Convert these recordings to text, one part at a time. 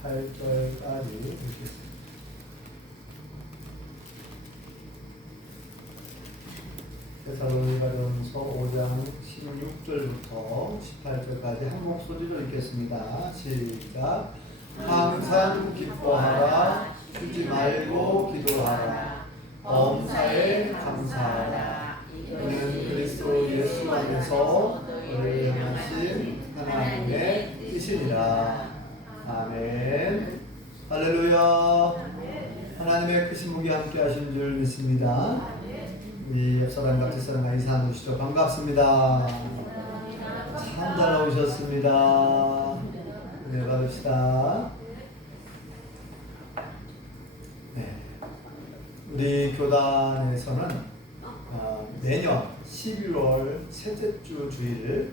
18절까지 읽겠습니다. 데살로니가전서 5장 16절부터 18절까지 한 목소리로 읽겠습니다. 시작. 항상 기뻐하라. 쉬지 말고 기도하라. 범사에 감사하라. 이는 그리스도 예수 안에서 너희를 향하신 하나님의 뜻이니라. 아멘. 할렐루야. 하나님의 크신 목이 함께 하신 줄 믿습니다. 우리 옆사람 같은 사람 이사 오시죠. 반갑습니다. 참 잘 나오셨습니다. 네, 받읍시다. 네. 우리 교단에서는 내년 12월 셋째 주 주일,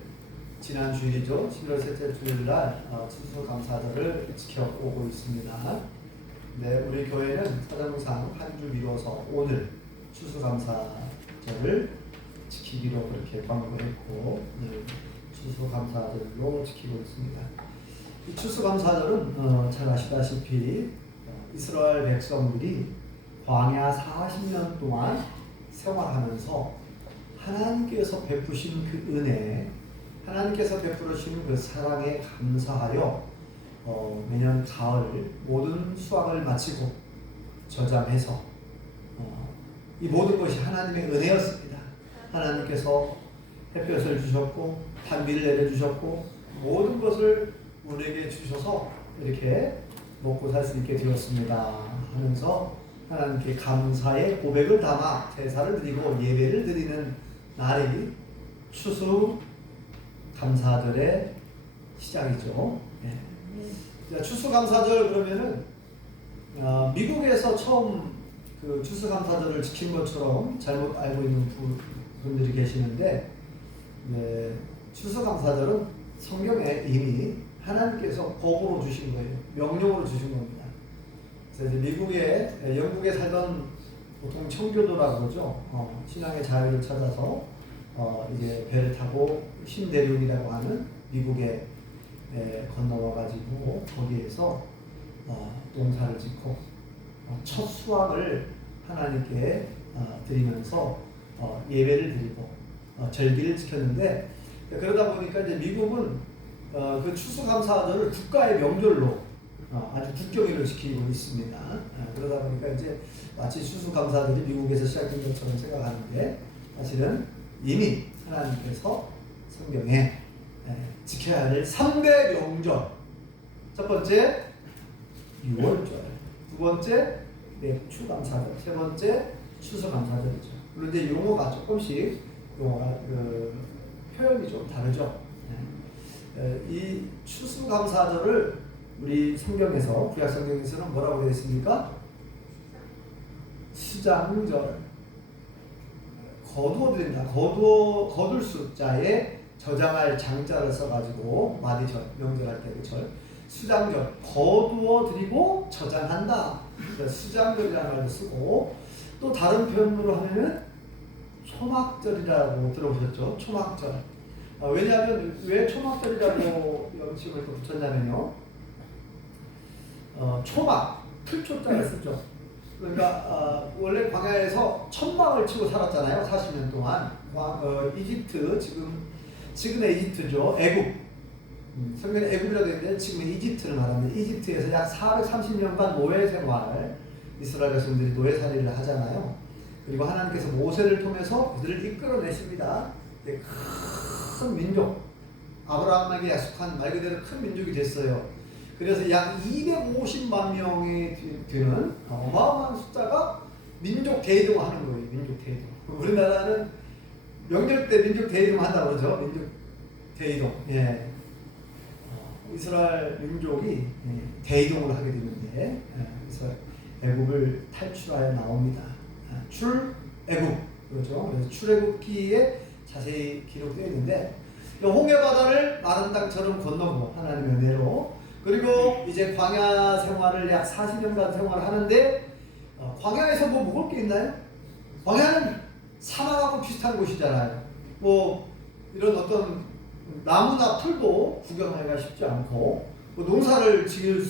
지난 주일이죠. 11월 셋째 주일날 추수감사절을 지켜오고 있습니다. 네, 우리 교회는 사정상 한 주 미뤄서 오늘 추수감사절을 지키기로 그렇게 광고를 했고, 추수감사절로 지키고 있습니다. 이 추수감사절은 잘 아시다시피 이스라엘 백성들이 광야 40년 동안 생활하면서 하나님께서 베푸신 그 은혜, 하나님께서 베풀어주신 그 사랑에 감사하여 매년 가을 모든 수확을 마치고 저장해서 이 모든 것이 하나님의 은혜였습니다. 하나님께서 햇볕을 주셨고 단비를 내려주셨고 모든 것을 우리에게 주셔서 이렇게 먹고 살 수 있게 되었습니다 하면서 하나님께 감사의 고백을 담아 제사를 드리고 예배를 드리는 날이 추수 감사절의 시작이죠. 네. 추수감사절 그러면은 미국에서 처음 그 추수감사절을 지킨 것처럼 잘못 알고 있는 분들이 계시는데, 네, 추수감사절은 성경에 이미 하나님께서 법으로 주신 거예요. 명령으로 주신 겁니다. 그래서 이제 미국에 영국에 살던 보통 청교도라고 그러죠. 신앙의 자유를 찾아서 이제 배를 타고 신대륙이라고 하는 미국에 건너와가지고 거기에서 농사를 짓고 첫 수확을 하나님께 드리면서 예배를 드리고 절기를 지켰는데, 그러다 보니까 이제 미국은 그 추수감사절을 국가의 명절로 아주 국경일로 지키고 있습니다. 그러다 보니까 이제 마치 추수감사절이 미국에서 시작된 것처럼 생각하는데, 사실은 이미 하나님께서 성경에 지켜야 할 3대 명절, 첫 번째 6월절, 두 번째 추감사절, 세 번째 추수감사절이죠. 물론 이제 용어가 조금씩 표현이 좀 다르죠. 이 추수감사절을 우리 성경에서, 구약 성경에서는 뭐라고 되어 있습니까? 수장절. 거두어드린다. 거둘 숫자에 저장할 장자를 써가지고 마디절, 명절할 때 그 절. 수장절, 거두어드리고 저장한다. 수장절이라는 말도 쓰고, 또 다른 표현으로 하면은 초막절이라고 들어보셨죠? 초막절. 왜냐하면 왜 초막절이라고 명칭을 또 붙였냐면요. 초막, 풀초자를 쓰죠. 그러니까 원래 광야에서 천막을 치고 살았잖아요. 40년 동안. 이집트, 지금의 이집트죠. 애굽. 성경에 애굽이라고 했는데 지금은 이집트를 말합니다. 이집트에서 약 430년간 노예 생활, 이스라엘 백성들이 노예살이를 하잖아요. 그리고 하나님께서 모세를 통해서 그들을 이끌어내십니다. 큰 민족, 아브라함에게 약속한 말 그대로 큰 민족이 됐어요. 그래서 약 250만 명이 되는 어마어마한 숫자가 민족 대이동을 하는 거예요. 민족 대이동. 우리나라는 명절 때 민족 대이동 한다고 그러죠. 민족 대이동. 예. 이스라엘 민족이 대이동을 하게 되는데, 그래서 애굽을 탈출하여 나옵니다. 출애굽, 그렇죠. 그래서 출애굽기에 자세히 기록되어 있는데, 홍해 바다를 마른 땅처럼 건너고 하나님의 은혜로, 그리고 이제 광야 생활을 약 40년간 생활하는데, 광야에서 뭐 먹을 게 있나요? 광야는 사막하고 비슷한 곳이잖아요. 뭐 이런 어떤 나무나 풀도 구경하기가 쉽지 않고, 뭐 농사를 지을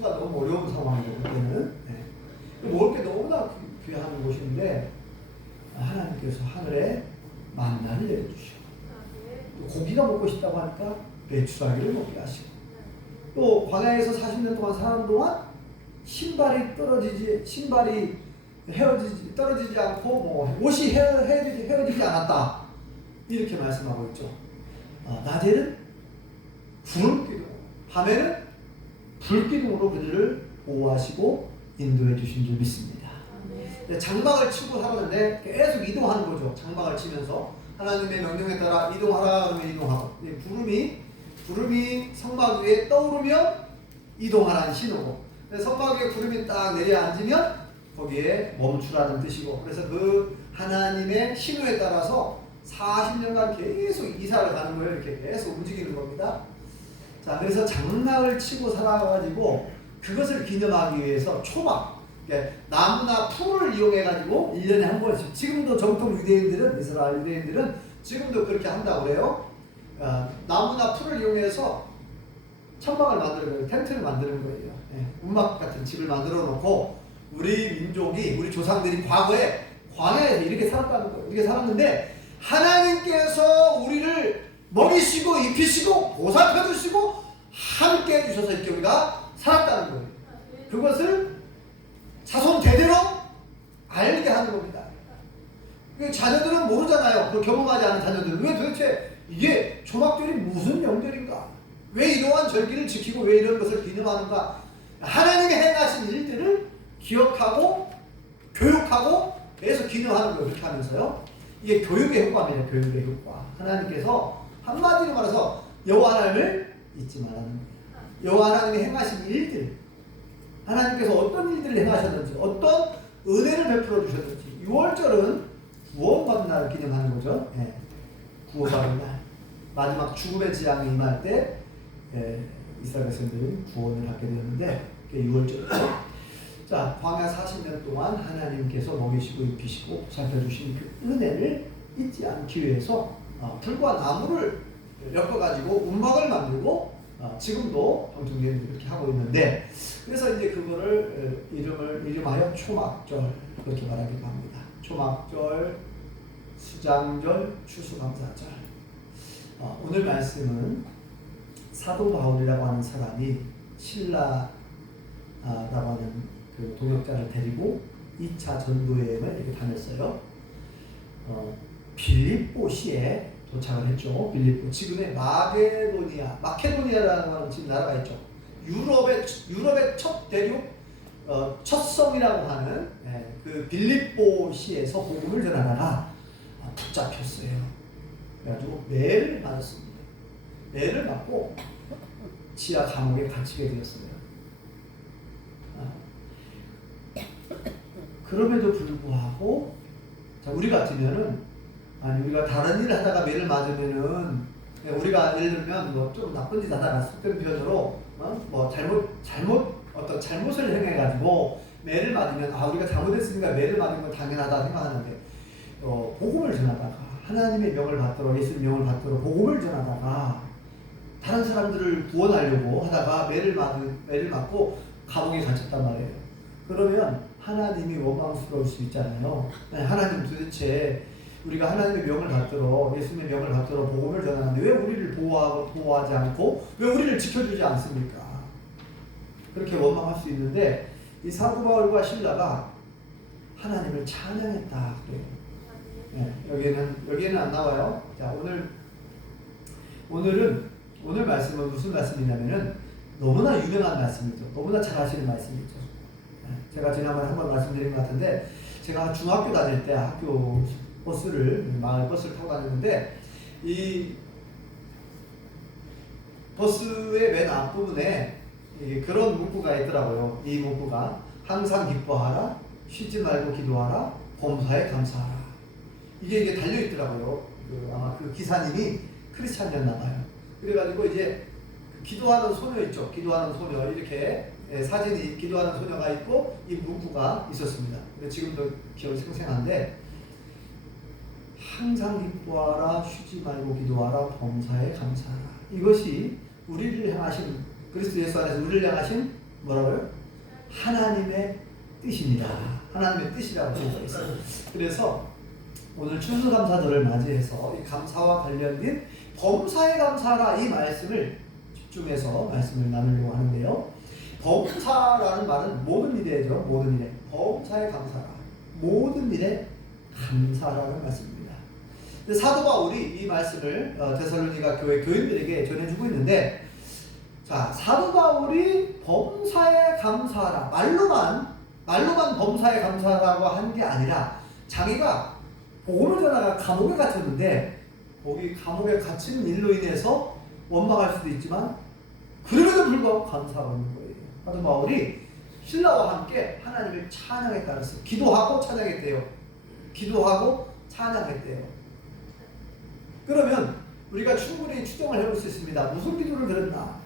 수가 너무 어려운 상황이고 그때는 먹을 게 너무나 귀한 곳인데 하나님께서 하늘에 만나를 내려주시고 또 고기가 먹고 싶다고 하니까 메추라기를 먹게 하시고 또 광야에서 40년 동안 사는 동안 신발이 떨어지지 않고 뭐 옷이 헤어지지 않았다 이렇게 말씀하고 있죠. 낮에는 구름 기둥, 밤에는 불 기둥으로 그들을 보호하시고 인도해 주신 줄 믿습니다. 장막을 치고 살았는데 계속 이동하는 거죠. 장막을 치면서 하나님의 명령에 따라 이동하라 그러면 이동하고 구름이 성막 위에 떠오르면 이동하라는 신호고 성막 위에 구름이 딱 내려앉으면 거기에 멈추라는 뜻이고 그래서 그 하나님의 신호에 따라서 40년간 계속 이사를 가는 거예요. 이렇게 계속 움직이는 겁니다. 자, 그래서 장막을 치고 살아가지고 그것을 기념하기 위해서 초막, 나무나 풀을 이용해가지고 1년에 한 번씩, 지금도 정통 유대인들은, 이스라엘 유대인들은 지금도 그렇게 한다고 그래요. 나무나 풀을 이용해서 천막을 만드는 거예요. 텐트를 만드는 거예요. 움막 같은 집을 만들어 놓고 우리 민족이, 우리 조상들이 과거에 광야에서 이렇게 살았다는 거예요. 이렇게 살았는데 하나님께서 우리를 먹이시고 입히시고 보살펴 주시고 함께 해주셔서 이렇게 우리가 살았다는 거예요. 그것을 자손 대대로 알게 하는 겁니다. 자녀들은 모르잖아요. 그걸 경험하지 않은 자녀들은 왜 도대체 이게 초막절이 무슨 명절인가? 왜 이러한 절기를 지키고 왜 이런 것을 기념하는가? 하나님이 행하신 일들을 기억하고 교육하고 해서 기념하는 거예요. 그렇게 하면서요. 이게 교육의 효과입니다. 교육의 효과. 하나님께서 한마디로 말해서 여호와 하나님을 잊지 말라는 거예요. 여호와 하나님이 행하신 일들, 하나님께서 어떤 일들을 행하셨는지, 어떤 은혜를 베풀어 주셨는지. 6월절은 구원받는 날을 기념하는 거죠. 구원받는 날. 마지막 죽음의 재앙이 임할 때 이스라엘 백성들은 구원을 받게 되었는데 그게 6월절이죠. 자, 광야 40년 동안 하나님께서 먹이시고 입히시고 살펴주신 그 은혜를 잊지 않기 위해서 풀과 나무를 엮어가지고 움막을 만들고 지금도 정통교회들이 그렇게 하고 있는데 그래서 이제 그거를 이름하여 초막절 그렇게 말하기도 합니다. 초막절, 수장절, 추수감사절. 오늘 말씀은 사도 바울이라고 하는 사람이 신라라고 하는 그 동역자를 데리고 2차 전도여행을 이렇게 다녔어요. 빌립보시에 도착을 했죠. 빌립보, 지금의 마케도니아라는 하는 지금 나라가 있죠. 유럽의 첫 대륙, 첫 성이라고 하는 그 빌립보시에서 복음을 전하다가 붙잡혔어요. 그래가지고 매를 맞았습니다. 매를 맞고 지하 감옥에 갇히게 되었어요. 그럼에도 불구하고 자, 우리 같으면은 우리가 다른 일을 하다가 매를 맞으면은 우리가 예를 들면 뭐 좀 나쁜 짓 하다가 속된 표현으로 뭐 어떤 잘못을 행해가지고 매를 맞으면 우리가 잘못했으니까 매를 맞은 건 당연하다 생각하는데 복음을 전하다가 하나님의 명을 받도록 예수의 명을 받도록 복음을 전하다가 다른 사람들을 구원하려고 하다가 매를 맞고 감옥에 갇혔단 말이에요. 그러면 하나님이 원망스러울 수 있잖아요. 하나님 도대체 우리가 하나님의 명을 받도록 예수님의 명을 받도록 복음을 전하는데 왜 우리를 보호하지 않고 왜 우리를 지켜주지 않습니까? 그렇게 원망할 수 있는데 이 사도 바울과 신라가 하나님을 찬양했다 그래요. 여기에는 안 나와요. 자, 오늘 말씀은 무슨 말씀이냐면은 너무나 유명한 말씀이죠. 너무나 잘 아시는 말씀이죠. 제가 지난번에 한번 말씀드린 것 같은데 제가 중학교 다닐 때 학교 마을 버스를 타고 다녔는데 이 버스의 맨 앞부분에 그런 문구가 있더라고요. 이 문구가 항상 기뻐하라, 쉬지 말고 기도하라, 범사에 감사하라. 이게 달려 있더라고요. 아마 그 기사님이 크리스찬이었나 봐요. 그래가지고 이제 기도하는 소녀 있죠. 기도하는 소녀 이렇게 사진이 기도하는 소녀가 있고 이 문구가 있었습니다. 지금도 기억이 생생한데 항상 기뻐하라, 쉬지 말고 기도하라, 범사에 감사하라. 이것이 우리를 향하신 그리스도 예수 안에서 우리를 향하신 뭐라고요? 하나님의 뜻입니다. 하나님의 뜻이라고 되어 있어요. 그래서 오늘 추수감사절을 맞이해서 이 감사와 관련된 범사에 감사라 이 말씀을 집중해서 말씀을 나누려고 하는데요. 범사라는 말은 모든 일에죠. 모든 일에. 범사에 감사라. 모든 일에 감사라는 말씀입니다. 사도 바울이 이 말씀을 데살로니가 교회 교인들에게 전해주고 있는데, 자, 사도 바울이 범사에 감사하라. 말로만 범사에 감사하라고 한 게 아니라, 자기가 복음을 전하다가 감옥에 갇혔는데, 거기 감옥에 갇힌 일로 인해서 원망할 수도 있지만, 그럼에도 불구하고 감사하고 있는 거예요. 사도 바울이 신라와 함께 하나님을 찬양했다 그랬어요. 기도하고 찬양했대요. 기도하고 찬양했대요. 그러면 우리가 충분히 추정을 해볼 수 있습니다. 무슨 기도를 드렸나?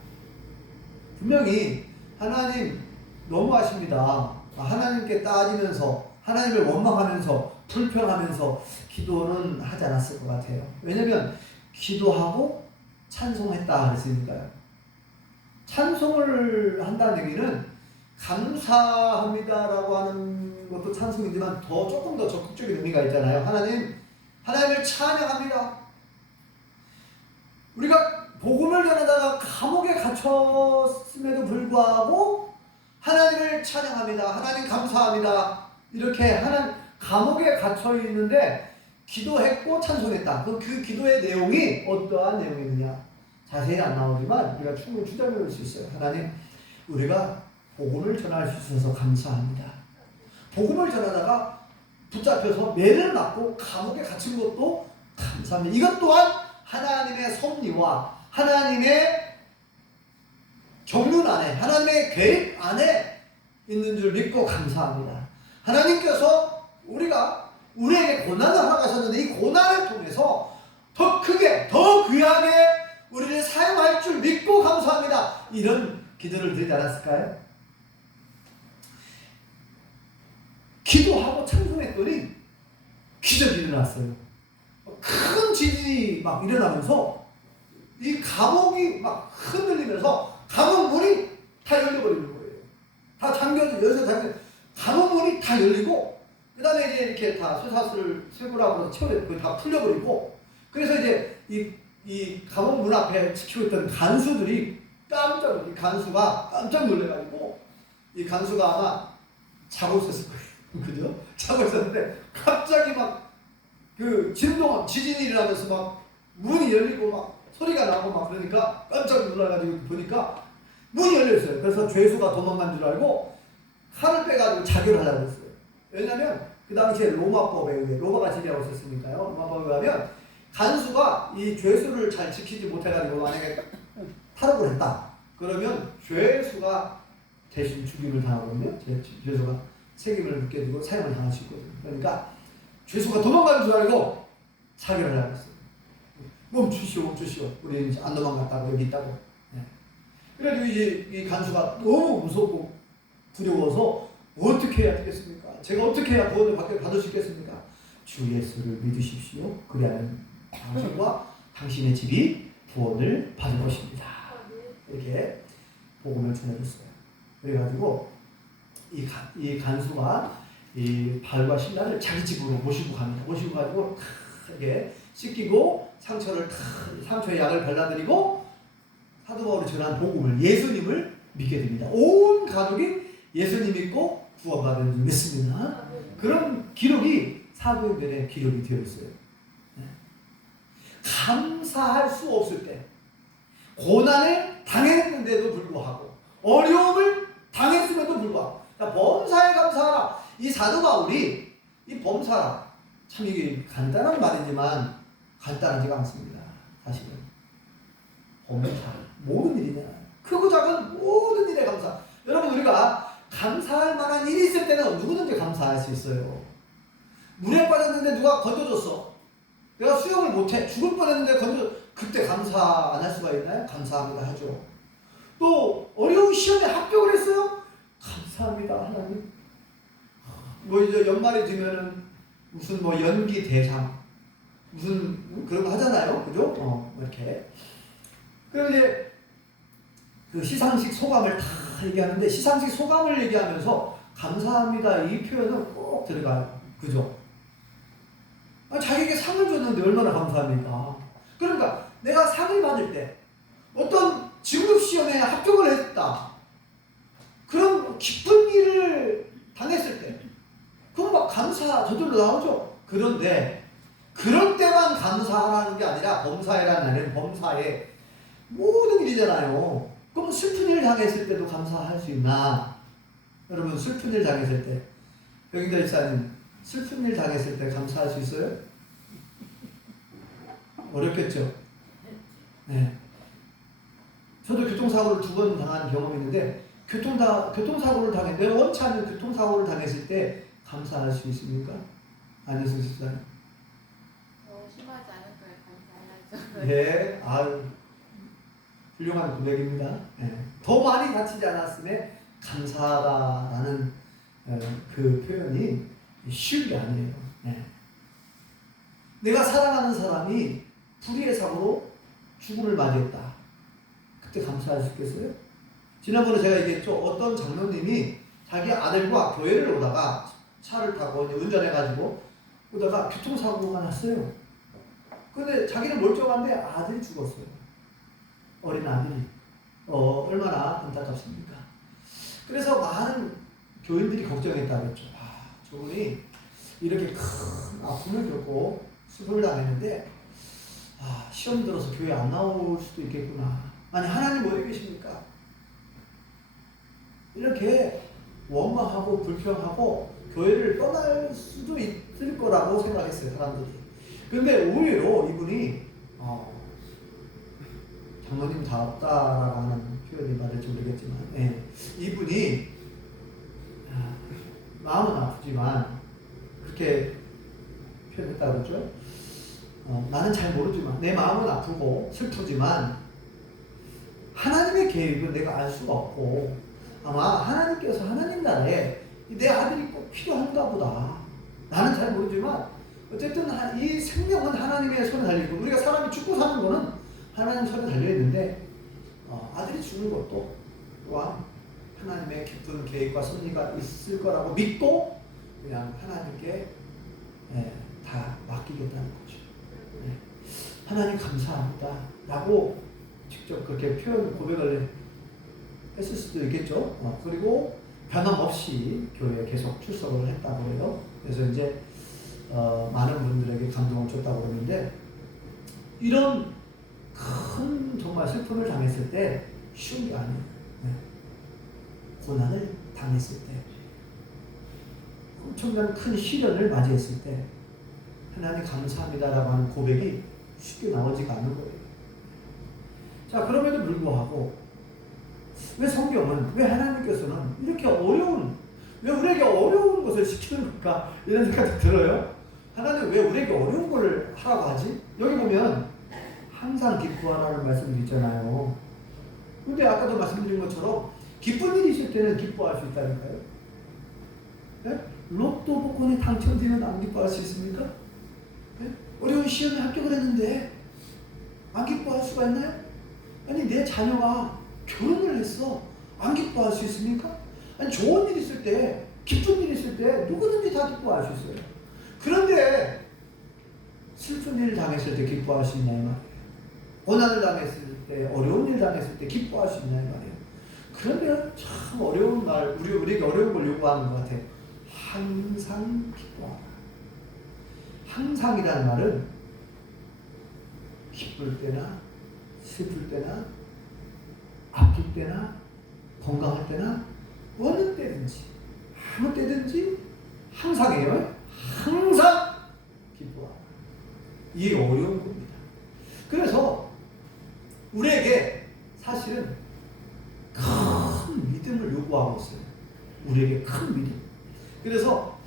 분명히 하나님 너무하십니다. 하나님께 따지면서 하나님을 원망하면서 불평하면서 기도는 하지 않았을 것 같아요. 왜냐하면 기도하고 찬송했다 그랬으니까요. 찬송을 한다는 얘기는 감사합니다라고 하는 것도 찬송이지만 조금 더 적극적인 의미가 있잖아요. 하나님을 찬양합니다. 우리가 복음을 전하다가 감옥에 갇혔음에도 불구하고 하나님을 찬양합니다. 하나님 감사합니다. 이렇게 감옥에 갇혀 있는데 기도했고 찬송했다. 그 기도의 내용이 어떠한 내용이느냐? 자세히 안 나오지만 우리가 충분히 추정해 볼 수 있어요. 하나님, 우리가 복음을 전할 수 있어서 감사합니다. 복음을 전하다가 붙잡혀서 매를 맞고 감옥에 갇힌 것도 감사합니다. 이것 또한 하나님의 섭리와 하나님의 경륜 안에, 하나님의 계획 안에 있는 줄 믿고 감사합니다. 하나님께서 우리에게 고난을 허락하셨는데 이 고난을 통해서 더 크게, 더 귀하게 우리를 사용할 줄 믿고 감사합니다. 이런 기도를 드리지 않았을까요? 기도하고 찬송했더니 기적이 일어났어요. 큰 지진이 막 일어나면서 이 감옥이 막 흔들리면서 감옥 문이 다 열려버리는 거예요. 다 열려서 감옥 문이 다 열리고, 그 다음에 이제 이렇게 다 쇠구락으로 채워져, 그게 다 풀려버리고, 그래서 이제 이 감옥 문 앞에 지키고 있던 간수들이 간수가 깜짝 놀래가지고, 이 간수가 아마 자고 있었을 거예요. 그죠? 자고 있었는데, 갑자기 막 지진이 일어나면서 막 문이 열리고 막 소리가 나고 막 그러니까 깜짝 놀라가지고 보니까 문이 열려있어요. 그래서 죄수가 도망간 줄 알고 칼을 빼가지고 자결을 하려고 했어요. 왜냐면 그 당시에 로마법에 의해, 로마가 지배하고 있었으니까요. 로마법에 의하면 간수가 이 죄수를 잘 지키지 못해가지고 만약에 탈옥을 했다. 그러면 죄수가 대신 죽임을 당하거든요. 죄수가 책임을 묻게 되고 사형을 당할 수 있거든요. 그러니까 죄수가 도망가는 줄 알고 자결을 하고 있어요. 멈추시오. 우리는 이제 안 도망갔다고 여기 있다고. 네. 그래가지고 이제 이 간수가 너무 무섭고 두려워서 어떻게 해야 되겠습니까? 제가 어떻게 해야 구원을 받을 수 있겠습니까? 주 예수를 믿으십시오. 그리하면 당신과 당신의 집이 구원을 받을 것입니다. 이렇게 복음을 전해줬어요. 그래가지고 이 간수가 이 바울과 신라를 자기 집으로 모시고 갑니다. 모시고 가지고 이렇게 씻기고 상처에 약을 발라드리고 사도 바울이 전한 복음을, 예수님을 믿게 됩니다. 온 가족이 예수님 믿고 구원받은 줄 믿습니다. 그런 기록이 사도행전에 기록이 되어 있어요. 감사할 수 없을 때, 고난을 당했는데도 불구하고, 어려움을 당했음에도 불구하고, 범사에 감사하라. 이 사도 바울이 이 범사라, 참 이게 간단한 말이지만 간단하지가 않습니다. 사실은 범사, 모든 일이냐, 크고 작은 모든 일에 감사. 여러분, 우리가 감사할 만한 일이 있을 때는 누구든지 감사할 수 있어요. 물에 빠졌는데 누가 건져줬어. 내가 수영을 못해, 죽을 뻔했는데 그때 감사 안 할 수가 있나요? 감사합니다 하죠. 또 어려운 시험에 합격을 했어요? 감사합니다 하나님. 이제 연말이 되면은 무슨 연기 대상 무슨 그런 거 하잖아요, 그죠? 이렇게. 그럼 이제 그 시상식 소감을 다 얘기하는데 시상식 소감을 얘기하면서 감사합니다 이 표현은 꼭 들어가요. 그죠? 자기에게 상을 줬는데 얼마나 감사합니까? 그러니까 내가 상을 받을 때 어떤 진급시험에 합격을 했다. 그런 기쁜 일을 당했을 때 그럼 막 감사 저절로 나오죠. 그런데 그럴 때만 감사하라는 게 아니라 범사에라는 말은 범사에 모든 일이잖아요. 그럼 슬픈 일 당했을 때도 감사할 수 있나? 여러분 슬픈 일 당했을 때 여기다 일사님 슬픈 일 당했을 때 감사할 수 있어요? 어렵겠죠? 네. 저도 교통사고를 2번 당한 경험이 있는데 교통사고를 내가 원치 않는 교통사고를 당했을 때 감사할 수 있습니까? 안혜승 집사님. 심하지 않을 거에 감사해야죠. 예, 아유 훌륭한 고백입니다. 예. 더 많이 다치지 않았음에 감사하다라는 그 표현이 쉬운 게 아니에요. 예. 내가 사랑하는 사람이 불의의 사고로 죽음을 맞이했다. 그때 감사할 수 있겠어요? 지난번에 제가 얘기했죠. 어떤 장로님이 자기 아들과 교회를 오다가 차를 타고 운전해가지고 오다가 교통사고가 났어요. 근데 자기는 멀쩡한데 아들이 죽었어요. 어린 아들이. 얼마나 안타깝습니까? 그래서 많은 교인들이 걱정했다고 했죠. 저분이 이렇게 큰 아픔을 겪고 수술을 당했는데 시험 들어서 교회 안 나올 수도 있겠구나. 아니 하나님 어디 계십니까? 이렇게 원망하고 불평하고 교회를 떠날 수도 있을 거라고 생각했어요. 사람들이. 그런데 의외로 이분이 장로님답다라고 하는 표현이 맞을지 모르겠지만 이분이 마음은 아프지만 그렇게 표현했다고 그러죠. 나는 잘 모르지만 내 마음은 아프고 슬프지만 하나님의 계획은 내가 알 수가 없고 아마 하나님께서 하나님 나라에 내 아들이 꼭 필요한가 보다. 나는 잘 모르지만 어쨌든 이 생명은 하나님의 손에 달려있고 우리가 사람이 죽고 사는 거는 하나님 손에 달려있는데 아들이 죽는 것도 또한 하나님의 깊은 계획과 섭리가 있을 거라고 믿고 그냥 하나님께 다 맡기겠다는 거죠. 하나님 감사합니다 라고 직접 그렇게 고백을 했을 수도 있겠죠. 그리고 변함없이 교회에 계속 출석을 했다고 해요. 그래서 이제 많은 분들에게 감동을 줬다고 그러는데 이런 큰 정말 슬픔을 당했을 때 쉬운 게 아니에요. 고난을 당했을 때 엄청난 큰 시련을 맞이했을 때 하나님 감사합니다라고 하는 고백이 쉽게 나오지가 않는 거예요. 자, 그럼에도 불구하고 왜 성경은, 왜 하나님께서는 이렇게 왜 우리에게 어려운 것을 시키는 걸까? 이런 생각이 들어요. 하나님 왜 우리에게 어려운 걸 하라고 하지? 여기 보면 항상 기뻐하라는 말씀이 있잖아요. 근데 아까도 말씀드린 것처럼 기쁜 일이 있을 때는 기뻐할 수 있다니까요. 네? 로또 복권에 당첨되면 안 기뻐할 수 있습니까? 네? 어려운 시험에 합격을 했는데 안 기뻐할 수가 있나요? 아니 내 자녀가 결혼을 했어. 안 기뻐할 수 있습니까? 아니 좋은 일 있을 때, 기쁜 일 있을 때 누구든지 다 기뻐할 수 있어요. 그런데 슬픈 일 당했을 때 기뻐할 수 있냐 이 말이에요. 고난을 당했을 때, 어려운 일 당했을 때 기뻐할 수 있냐 이 말이에요. 그런데 참 어려운 날, 우리에게 어려운 걸 요구하는 것 같아요. 항상 기뻐하라. 항상이라는 말은 기쁠 때나 슬플 때나 아플 때나 건강할 때나 어느 때든지 아무 때든지 항상이에요. 항상 기뻐하라. 이게 어려운 겁니다. 그래서 우리에게 사실은 큰 믿음을 요구하고 있어요. 우리에게 큰 믿음. 그래서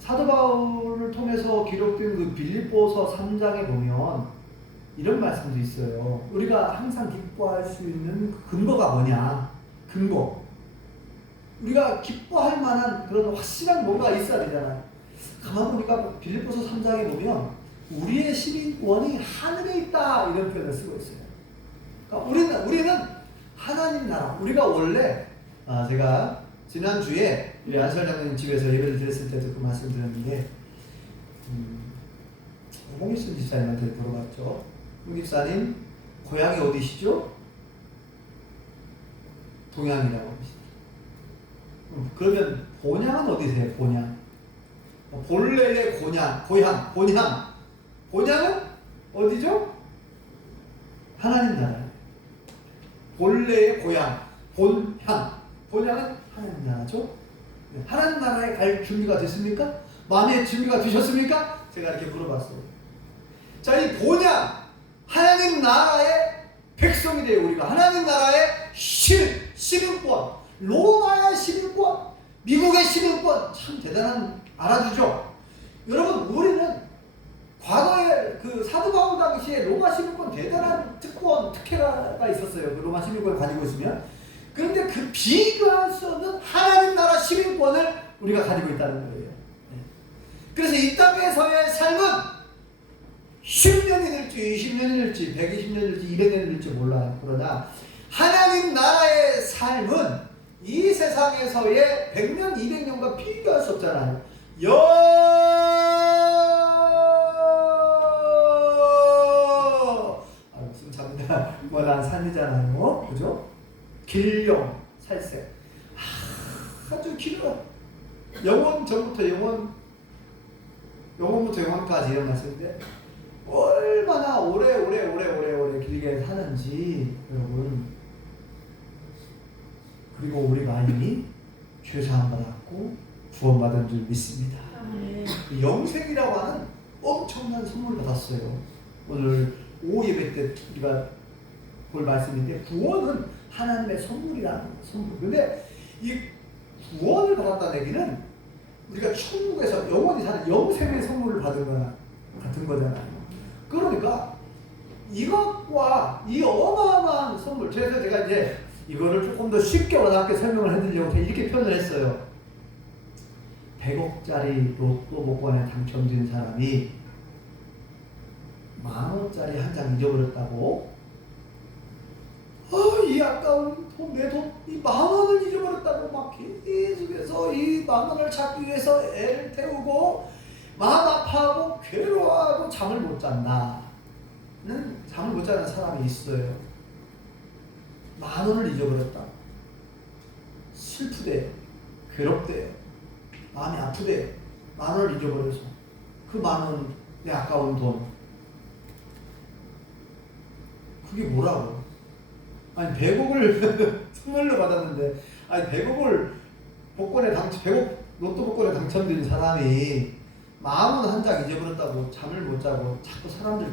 사도 바울을 통해서 기록된 그 빌립보서 3장에 보면 이런 말씀도 있어요. 우리가 항상 기뻐할 수 있는 근거가 뭐냐? 근거. 우리가 기뻐할 만한 그런 확실한 뭔가 있어야 되잖아요. 가만 보니까 빌립보서 3장에 보면 우리의 시민권이 하늘에 있다 이런 표현을 쓰고 있어요. 그러니까 우리는 하나님 나라. 우리가 원래 제가 지난주에 우리 안설 장로님 집에서 예배를 드렸을 때도 그 말씀 드렸는데 홍일순 집사님한테 물어봤죠. 홍 집사님 고향이 어디시죠? 동양이라고 합니다. 그러면 본향은 어디세요? 본향. 본래의 본향은 어디죠? 하나님 나라. 본래의 본향은 하나님 나라죠. 하나님 나라에 갈 준비가 됐습니까? 마음의 준비가 되셨습니까? 제가 이렇게 물어봤어요. 자, 이 본향, 하나님 나라의 백성이 돼요. 우리가 하나님 나라의 시민권, 로마의 시민권, 미국의 시민권, 참 대단한 알아주죠. 여러분, 우리는 과거에 그 사도 바울 당시에 로마 시민권 대단한 특혜가 있었어요. 그 로마 시민권을 가지고 있으면. 그런데 그 비교할 수 없는 하나님 나라 시민권을 우리가 가지고 있다는 거예요. 그래서 이 땅에서의 삶은 10년이 될지 20년이 될지 120년이 될지 200년이 될지 몰라요. 그러나 하나님 나라의 삶은 이 세상에서의 100년, 200년과 비교할 수 없잖아요. 무슨 참다 뭐난 산이잖아요. 그죠? 길령, 살색. 아주 길어. 영원부터 영원까지 이런 말씀인데 얼마나 오래 길게 사는지 여러분. 그리고 우리가 이미 죄사함 받았고 구원받은 줄 믿습니다. 영생이라고 하는 엄청난 선물을 받았어요. 오늘 오후 예배 때 우리가 볼 말씀인데 구원은 하나님의 선물이라는 선물. 근데 이 구원을 받았다는 얘기는 우리가 천국에서 영원히 사는 영생의 선물을 받은 거나 같은 거잖아요. 그러니까 이것과 이 어마어마한 선물, 그래서 제가 이제 이거를 조금 더 쉽게 와닿게 설명을 해드리려고 이렇게 표현을 했어요. 100억짜리 로또 복권에 당첨된 사람이 10,000원짜리 한 장 잊어버렸다고? 이 아까운 돈, 내 돈, 이 10,000원을 잊어버렸다고 막 계속해서 이 10,000원을 찾기 위해서 애를 태우고 마음 아파하고 괴로워하고 잠을 못 잔다는 잠을 못 자는 사람이 있어요. 10,000원을 잊어버렸다. 슬프대요. 괴롭대요. 마음이 아프대요. 10,000원을 잊어버려서 그 10,000원 내 아까운 돈. 그게 뭐라고? 아니 100억을 선물로 받았는데, 아니 100억을 100억 로또 복권에 당첨된 사람이 10,000원 한 장 잊어버렸다고 잠을 못 자고 자꾸 사람들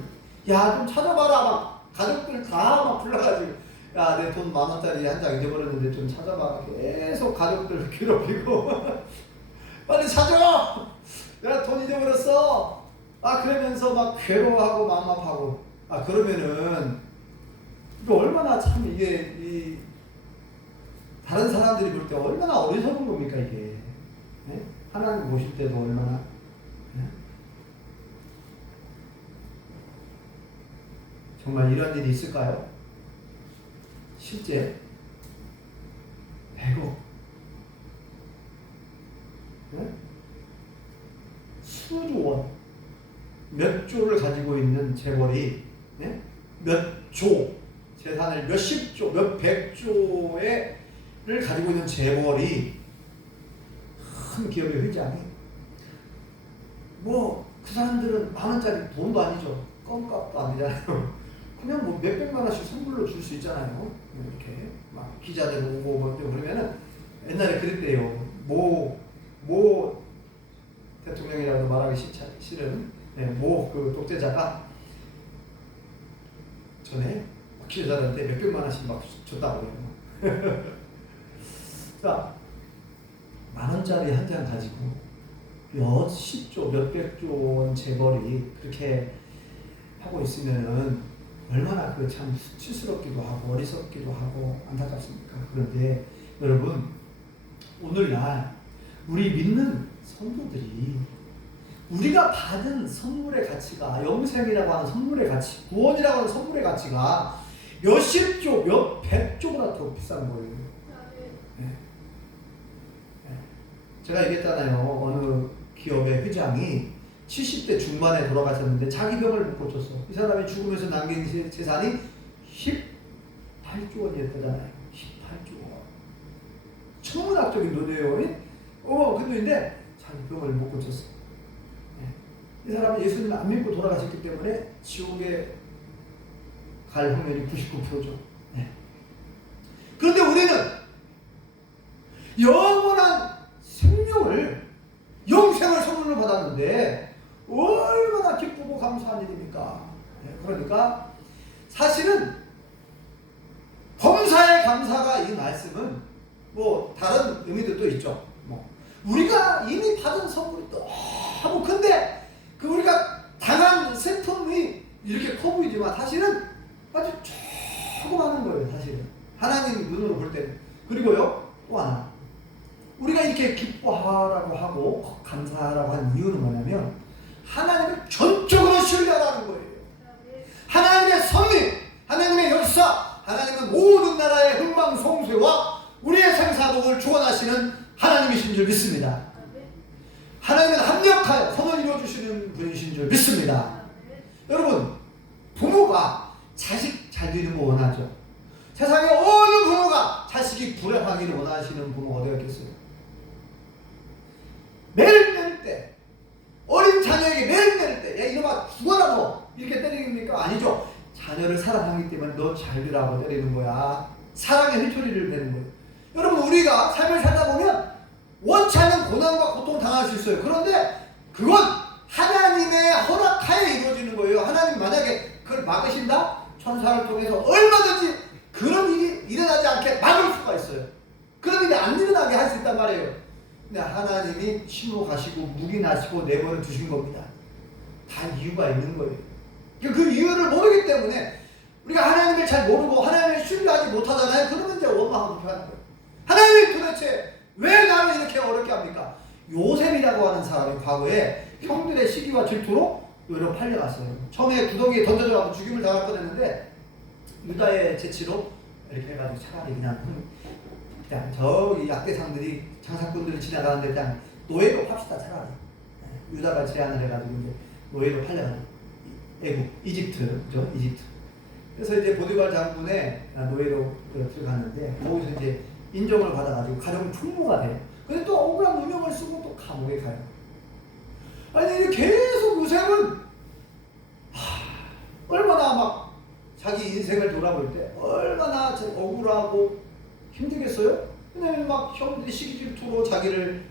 야 좀 찾아봐라 막 가족들 다 막 불러가지고 야 내 돈 10,000원짜리 한 장 잊어버렸는데 좀 찾아봐. 계속 가족들 괴롭히고 빨리 찾아! 내가 돈 잊어버렸어! 그러면서 막 괴로워하고 마음 아파하고. 그러면은 이거 얼마나 참 이게 다른 사람들이 볼 때 얼마나 어리석은 겁니까 이게. 네? 하나님 보실 때도 얼마나. 네? 정말 이런 일이 있을까요? 실제 100억, 네? 수조 원, 몇 조를 가지고 있는 재벌이, 네? 몇 조, 재산을 몇십 조, 몇 백조를 가지고 있는 재벌이 큰 기업의 회장이 그 사람들은 10,000원짜리 돈도 아니죠. 껌값도 아니잖아요. 그냥 몇백만 원씩 선물로 줄 수 있잖아요. 이렇게 막 기자들 오고 그러면은 옛날에 그랬대요. 모 대통령이라고 말하기 싫은 그 독재자가 전에 기자들한테 몇백만 원씩 막 줬다고 해요. 자, 10,000원짜리 한 장 가지고 몇십 조, 몇백 조 원 재벌이 그렇게 하고 있으면은 얼마나 그 참 수치스럽기도 하고 어리석기도 하고 안타깝습니까? 그런데 여러분, 오늘날 우리 믿는 성도들이 우리가 받은 선물의 가치가, 영생이라고 하는 선물의 가치, 구원이라고 하는 선물의 가치가 몇십 조, 몇 백 조보다 더 비싼 거예요. 네. 네. 제가 얘기했잖아요. 어느 기업의 회장이 70대 중반에 돌아가셨는데 자기 병을 못 고쳤어. 이 사람이 죽으면서 남긴 재산이 18조 원이었잖아요. 18조 원. 천문학적인 노래예요. 그 돈인데 자기 병을 못 고쳤어. 네. 이 사람은 예수님을 안 믿고 돌아가셨기 때문에 지옥에 갈 확률이 99%죠. 네. 그런데 우리는 영원한 생명을, 영생을 선물로 받았는데 얼마나 기쁘고 감사한 일입니까? 네. 그러니까 사실은 범사의 감사가 이 말씀은 뭐 다른 의미도 있죠. 뭐 우리가 이미 받은 선물이 너무 큰데 그 우리가 당한 슬픔이 이렇게 커 보이지만 사실은 아주 조그마한 거예요. 사실은 하나님 눈으로 볼 때는. 그리고요 또 하나, 우리가 이렇게 기뻐하라고 하고 감사하라고 하는 이유는 뭐냐면 하나님을 전적으로 신뢰하라는 거예요. 하나님의 섭리, 하나님의 역사, 하나님은 모든 나라의 흥망성쇠와 우리의 생사복을 주관하시는 하나님이신 줄 믿습니다. 하나님은 합력하여 선을 이루어주시는 분이신 줄 믿습니다. 여러분, 부모가 자식 잘 되는 거 원하죠. 세상에 어느 부모가 자식이 불행하기를 원하시는 부모가 어디가 있겠어요? 매를 때릴 때, 어린 자녀에게 매를 때릴 때, 야 이놈아 죽어라 너, 이렇게 때리십니까? 아니죠. 자녀를 사랑하기 때문에 너 잘 되라고 때리는 거야. 사랑의 회초리를 베는 거예요. 여러분, 우리가 삶을 살다 보면 원치 않는 고난과 고통 당할 수 있어요. 그런데 그건 하나님의 허락하에 이루어지는 거예요. 하나님 만약에 그걸 막으신다? 천사를 통해서 얼마든지 그런 일이 일어나지 않게 막을 수가 있어요. 그런 일이 안 일어나게 할 수 있단 말이에요. 근데 하나님이 침묵하시고 묵인하시고 내버려 두신 겁니다. 다 이유가 있는 거예요. 그 이유를 모르기 때문에 우리가 하나님을 잘 모르고 하나님을 신뢰하지 못하잖아요. 그러면 이제 원망하고 불편한 거예요. 하나님이 도대체 왜 나를 이렇게 어렵게 합니까? 요셉이라고 하는 사람이 과거에 형들의 시기와 질투로 노예로 팔려갔어요. 처음에 구덩이에 던져져서 죽임을 당할 뻔했는데 유다의 재치로 이렇게 해가지고 차라리 그냥 저기 약대상들이 장사꾼들이 지나가는데 그냥 노예로 팝시다 차라리. 유다가 제안을 해가지고 이제 노예로 팔려가는 애국 이집트죠. 이집트. 그래서 이제 보디발 장군의 노예로 들어갔는데 거기서 이제 인정을 받아가지고 가정 총무가 돼요. 근데 또 억울한 누명을 쓰고 또 감옥에 가요. 아니 계속 요셉은 얼마나 막 자기 인생을 돌아볼 때 얼마나 억울하고 힘들겠어요? 왜냐면 막 형들이 시기 질투로 자기를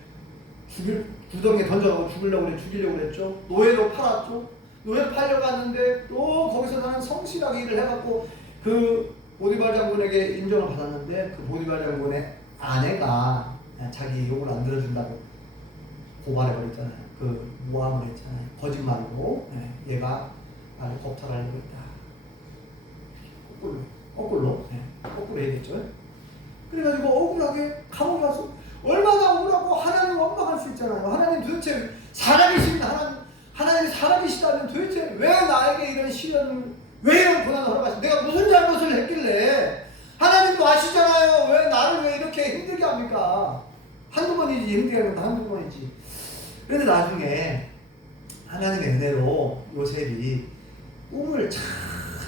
구덩이에 던져가고 죽이려고 그랬죠. 노예로 팔았죠. 노예 팔려갔는데 또 거기서 나는 성실하게 일을 해갖고 그 보디발 장군에게 인정을 받았는데 그 보디발 장군의 아내가 자기 욕을 안 들어준다고 고발해버렸잖아요. 그 모함을 했잖아요. 거짓말로. 얘가 나를 겁탈하려고 했다. 거꾸로 얘기했죠. 그래가지고 억울하게 감옥에 가서 얼마나 억울하고 하나님 원망할 수 있잖아요. 하나님 도대체 살아계신 하나님이 살아계시다면 도대체 왜 나에게 이런 시련을, 왜 이런 고난을 허락하시? 내가 무슨 잘못을 했길래? 하나님도 아시잖아요. 왜 나를 왜 이렇게 힘들게 합니까? 한두 번이지, 힘들게 하는 것도 한두 번이지. 그런데 나중에 하나님의 은혜로 요셉이 꿈을 참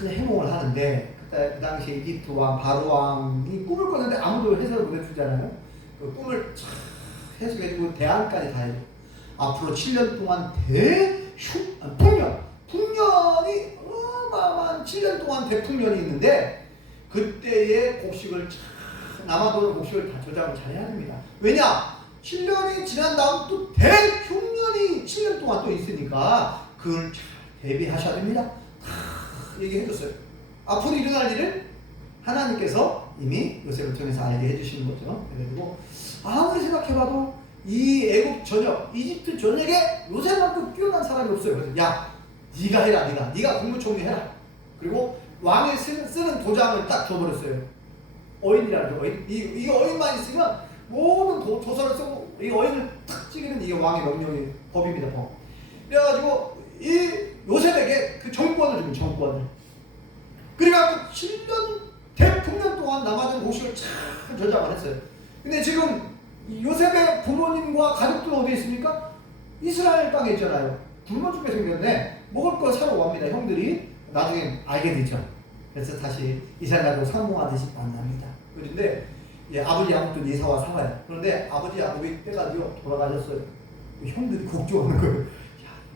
해몽을 하는데 그 당시에 이집트 왕 바로 왕이 꿈을 꿨는데 아무도 해석을 못 해주잖아요. 그 꿈을 참 해석해주고 대안까지 다 해줘. 앞으로 7년 동안 풍년이 어마어마한 7년 동안 대풍년이 있는데 그때의 곡식을 남아도는 곡식을 다 저장을 잘 해야 됩니다. 왜냐? 7년이 지난 다음 또 대흉년이 7년 동안 또 있으니까 그걸 잘 대비하셔야 됩니다. 다 얘기해줬어요. 앞으로 일어날 일을 하나님께서 이미 요셉을 통해서 알게 해주시는 거죠. 그래가지고 아무리 생각해봐도 이 애국 전역, 이집트 전역에 요셉만큼 뛰어난 사람이 없어요. 그래서 야, 네가 해라, 네가 국무총리 해라. 그리고 왕이 쓰는 도장을 딱 줘버렸어요. 어인이라는 어인. 이 어인만 있으면 모든 도서를 쓰고 이 어인을 탁 찍으면 이게 왕의 명령이 법입니다. 법. 그래가지고 이 요셉에게 그 정권을 줍니다. 정권을. 그래갖고 7년 대풍년 동안 남아든 곡식을 잘 저장을 했어요. 근데 지금 요셉의 부모님과 가족들은 어디 있습니까? 이스라엘 땅에 있잖아요. 굶어 죽게 생겼네. 먹을 거 사러 갑니다. 형들이 나중에 알게 되죠. 그래서 다시 이스라엘 가족 상봉하듯이 만납니다. 그런데 아버지 야곱도 예사와 사와요. 그런데 아버지 야곱이 때가 되어 돌아가셨어요. 형들이 걱정하는 거예요. 야,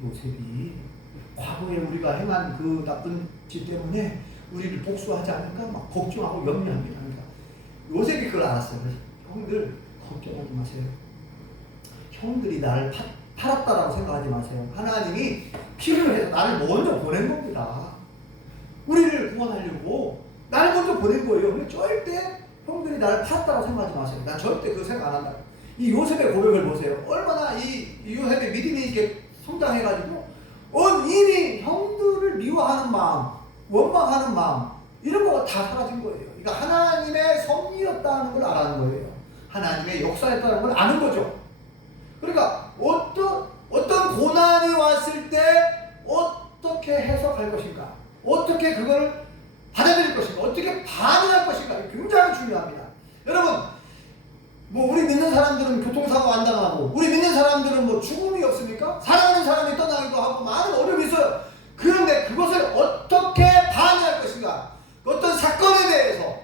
요셉이 과거에 우리가 행한 그 나쁜 짓 때문에 우리를 복수하지 않을까 막 걱정하고 염려합니다. 그러니까 요셉이 그걸 알았어요. 그래서 형들 걱정하지 마세요. 형들이 나를 팔았다라고 생각하지 마세요. 하나님이 피를 해서 나를 먼저 보낸 겁니다. 우리를 구원하려고 나를 먼저 보낸 거예요. 근데 절대 형들이 나를 팔았다고 생각하지 마세요. 난 절대 그 생각 안 한다. 이 요셉의 고백을 보세요. 얼마나 이 요셉의 믿음이 이렇게 성장해가지고 이미 형들을 미워하는 마음, 원망하는 마음 이런 거가 다 사라진 거예요. 그러니까 하나님의 섭리였다는 걸 알아는 거예요. 하나님의 역사였다는 걸 아는 거죠. 그러니까 어떤 고난이 왔을 때 어떻게 해석할 것인가, 어떻게 그걸 받아들일 것인가, 어떻게 반응할 것인가 굉장히 중요합니다. 여러분, 뭐 우리 믿는 사람들은 교통사고 안 당하고 우리 믿는 사람들은 뭐 죽음이 없습니까? 사랑하는 사람이 떠나기도 하고 많은 어려움이 있어요. 그런데 그것을 어떻게 반응할 것인가, 어떤 사건에 대해서,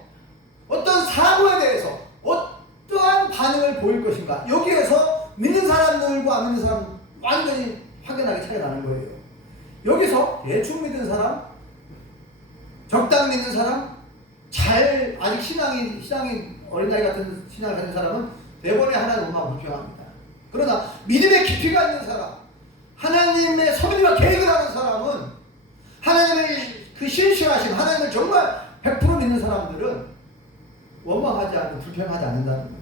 어떤 사고에 대해서 어떠한 반응을 보일 것인가, 여기에서 믿는 사람들과 안 믿는 사람 완전히 확연하게 차이가 나는 거예요. 여기서 대충 믿는 사람, 적당히 믿는 사람, 아직 신앙이 어린아이 같은 신앙을 가진 사람은 대번에 하나님 원망 불평합니다. 그러나 믿음의 깊이가 있는 사람, 하나님의 섭리와 계획을 하는 사람은 하나님의 그 신실하심, 하나님을 정말 100% 믿는 사람들은 원망하지 않고 불평하지 않는다는 거예요.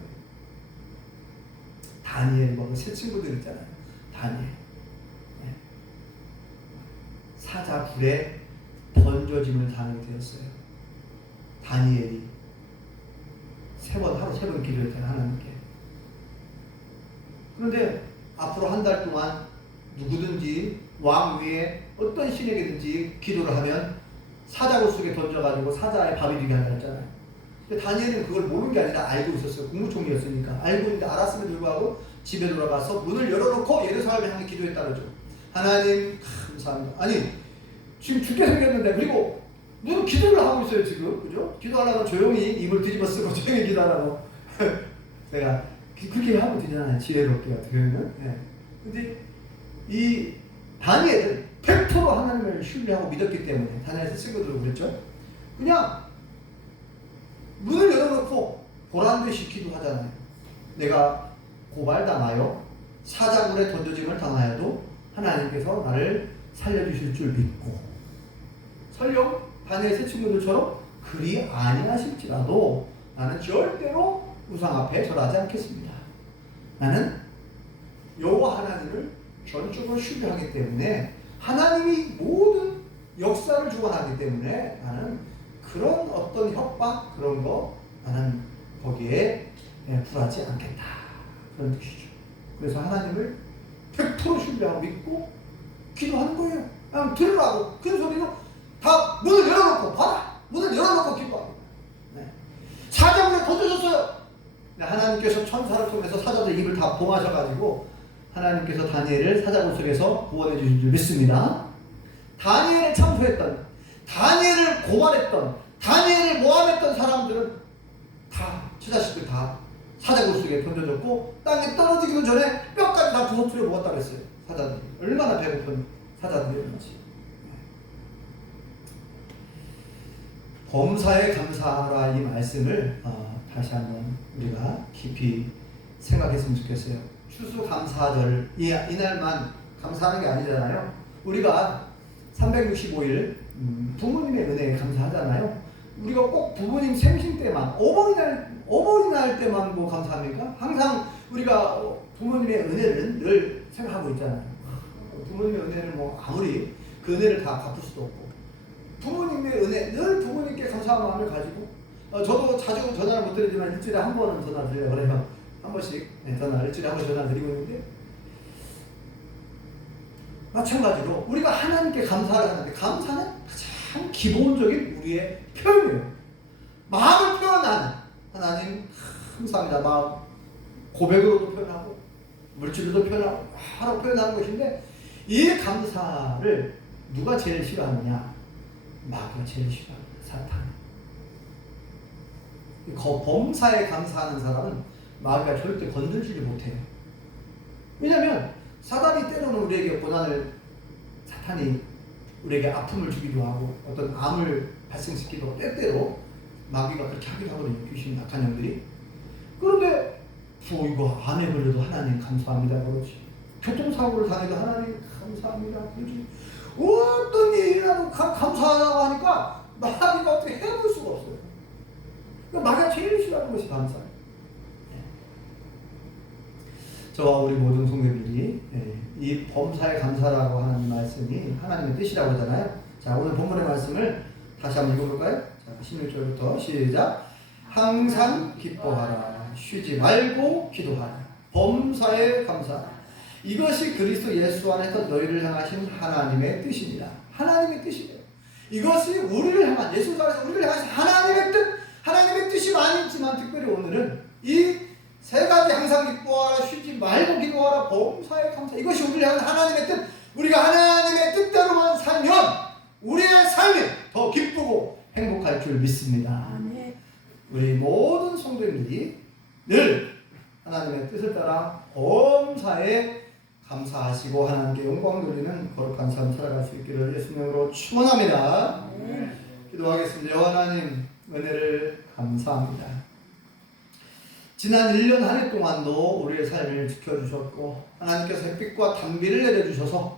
다니엘과 그 세 친구들 있잖아요. 다니엘. 사자 불에 던져짐을 당하게 되었어요. 다니엘이 하루 세 번 기도했잖아요. 하나님께. 그런데 앞으로 한 달 동안 누구든지 왕 위에 어떤 신에게든지 기도를 하면 사자굴 속에 던져가지고 사자의 밥이 되게 한다 했잖아요. 근데 다니엘은 그걸 모르는 게 아니라 알고 있었어요. 국무총리였으니까. 알고 있는데 알았음에도 불구하고 집에 돌아가서 문을 열어놓고 예루살렘을 향해 기도했다 그러죠. 하나님 감사합니다. 아니 지금 죽게 생겼는데, 그리고 무슨 기도를 하고 있어요 지금, 그죠? 기도하려면 조용히 입을 뒤집어 쓰고 조용히 기도하라고 내가 그렇게 하면 되잖아요. 지혜롭게 어떻게 보면. 근데 이 다니엘은 100% 하나님을 신뢰하고 믿었기 때문에, 다니엘 친구들도 그랬죠. 그냥 문을 열어놓고 보란듯이 기도하잖아요. 내가 고발당하여 사자굴에 던져짐을 당하여도 하나님께서 나를 살려주실 줄 믿고, 설령 다니엘 세 친구들처럼 그리 아니하실지라도 나는 절대로 우상 앞에 절하지 않겠습니다. 나는 여호와 하나님을 전적으로 신뢰하기 때문에, 하나님이 모든 역사를 주관하기 때문에 나는 그런 어떤 협박 그런 거 나는 거기에 굴하지 않겠다, 그런 뜻이죠. 그래서 하나님을 100% 신뢰하고 믿고 기도하는 거예요. 그냥 들으라고 큰 소리로 다 문을 열어놓고 봐라, 문을 열어놓고 기도합니다. 사자굴에 던져줬어요. 하나님께서 천사를 통해서 사자들 입을 다 봉하셔가지고 하나님께서 다니엘을 사자굴 속에서 구원해 주신 줄 믿습니다. 다니엘을 참소했던, 다니엘을 고발했던, 다니엘을 모함했던 사람들은 다 제자식들 다 사자굴 속에 던져졌고 땅에 떨어지기도 전에 뼈까지 다 부서뜨려 먹었다 그랬어요. 사자들이 얼마나 배고픈 사자들이었는지. 범사에 감사하라, 이 말씀을 다시 한번 우리가 깊이 생각했으면 좋겠어요. 추수감사절, 이날만 감사하는 게 아니잖아요. 우리가 365일 부모님의 은혜에 감사하잖아요. 우리가 꼭 부모님 생신 때만, 어버이날 때만 뭐 감사합니까? 항상 우리가 부모님의 은혜를 늘 생각하고 있잖아요. 부모님의 은혜를 뭐 아무리 그 은혜를 다 갚을 수도 없고, 부모님의 은혜, 늘 부모님께 감사한 마음을 가지고, 저도 자주 전화를 못 드리지만 일주일에 한 번은 전화 드려요. 그래요. 한 번씩 일주일에 한 번 전화 드리고 있는데, 마찬가지로 우리가 하나님께 감사를 하는데, 감사는 참 기본적인 우리의 표현이에요. 마음을 표현하는 하나님 감사합니다. 마음 고백으로도 표현하고 물질로도 표현하고 여러 표현하는 것인데 이 감사를 누가 제일 싫어하느냐? 마귀가 제일 싫어합니다. 사탄. 범사에 감사하는 사람은 마귀가 절대 건들지를 못해요. 왜냐하면 사단이 때로는 우리에게 고난을 사탄이 우리에게 아픔을 주기도 하고 어떤 암을 발생시키기도 하고 때때로 마귀가 그렇게 하기도 하거든요. 귀신 악한 영들이. 그런데 이거 암에 걸려도 하나님 감사합니다 그러지. 교통사고를 당해도 하나님 감사합니다 그러지. 어떤 일이라도 감사하다고 하니까 마귀가 어떻게 해볼 수가 없어요. 마귀가 제일 싫어하는 것이 감사예요. 저와 우리 모든 성도들이 이 범사에 감사라고 하는 말씀이 하나님의 뜻이라고 하잖아요. 자, 오늘 본문의 말씀을 다시 한번 읽어볼까요? 자, 16절부터 시작. 항상 기뻐하라. 쉬지 말고 기도하라. 범사에 감사하라. 이것이 그리스도 예수 안에서 너희를 향하신 하나님의 뜻입니다. 하나님의 뜻이에요. 이것이 우리를 향한 예수 안에서 우리를 향하신 하나님의 뜻, 하나님의 뜻이 많이 있지만 특별히 오늘은 이 세 가지 항상 기뻐하라, 쉬지 말고 기도하라, 범사에 감사. 이것이 우리를 향한 하나님의 뜻. 우리가 하나님의 뜻대로만 살면 우리의 삶이 더 기쁘고 행복할 줄 믿습니다. 우리 모든 성도님들이 늘 하나님의 뜻을 따라 범사에 감사하시고 하나님께 영광 돌리는 거룩한 삶 살아갈 수 있기를 예수님으로 축원합니다. 기도하겠습니다. 하나님 은혜를 감사합니다. 지난 1년 한 해 동안도 우리의 삶을 지켜주셨고 하나님께서 햇빛과 단비를 내려주셔서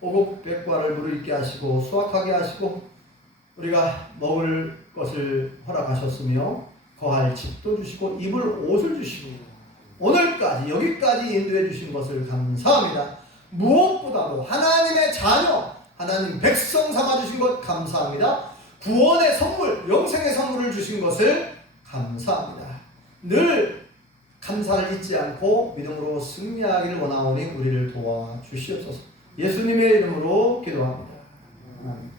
오곡백과를 무르익게 하시고 수확하게 하시고 우리가 먹을 것을 허락하셨으며 거할 집도 주시고 입을 옷을 주시고 오늘까지 여기까지 인도해 주신 것을 감사합니다. 무엇보다도 하나님의 자녀 하나님 백성 삼아주신 것 감사합니다. 구원의 선물 영생의 선물을 주신 것을 감사합니다. 늘 감사를 잊지 않고 믿음으로 승리하기를 원하오니 우리를 도와주시옵소서. 예수님의 이름으로 기도합니다. 아멘.